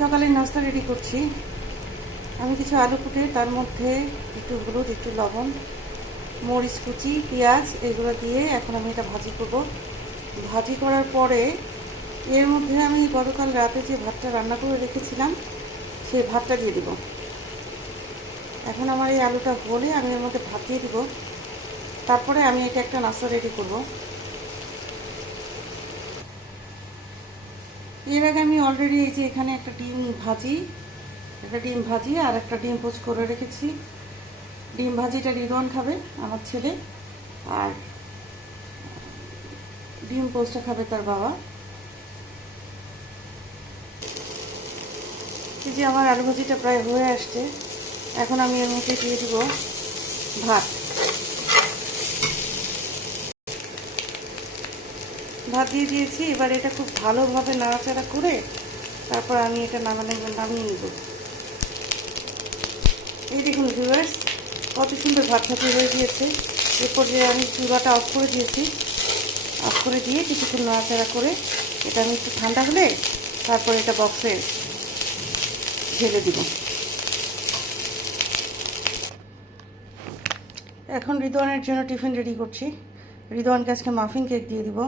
সকালে নাস্তা রেডি করছি। আমি কিছু আলু কুটে তার মধ্যে একটু হলুদ, একটু লবণ, মরিচ কুচি, পেঁয়াজ এগুলো দিয়ে এখন আমি এটা ভাজি করব। ভাজি করার পরে এর মধ্যে আমি গতকাল রাতে যে ভাতটা রান্না করে রেখেছিলাম সেই ভাতটা দিয়ে দিব। এখন আমার এই আলুটা হলে আমি এর মধ্যে ভাত দিয়ে দিব। তারপরে আমি এটা একটা নাস্তা রেডি করব। এর আগে আমি অলরেডি এই যে এখানে একটা ডিম ভাজি আর একটা ডিম পোচ করে রেখেছি। ডিম ভাজিটা রিদওয়ান খাবে, আমার ছেলে, আর ডিম পোচটা খাবে তার বাবা। এই যে আমার আলু ভাজিটা প্রায় হয়ে আসছে। এখন আমি এর মধ্যে দিয়ে দিব ভাত। ভাত দিয়ে দিয়েছি। এবার এটা খুব ভালোভাবে নাড়াচাড়া করে তারপর আমি এটা নামিয়ে নিব। এই দেখুন ভিউয়ার্স, কত সুন্দর ভাত ভাজি হয়ে গিয়েছে। এরপর যে আমি চুলাটা অফ করে দিয়েছি, অফ করে দিয়ে কিছুক্ষণ নাড়াচাড়া করে এটা আমি একটু ঠান্ডা হলে তারপর এটা বক্সে ঢেলে দিব। এখন রিদওয়ানের জন্য টিফিন রেডি করছি। রিদওয়ানকে আজকে মাফিন কেক দিয়ে দিব।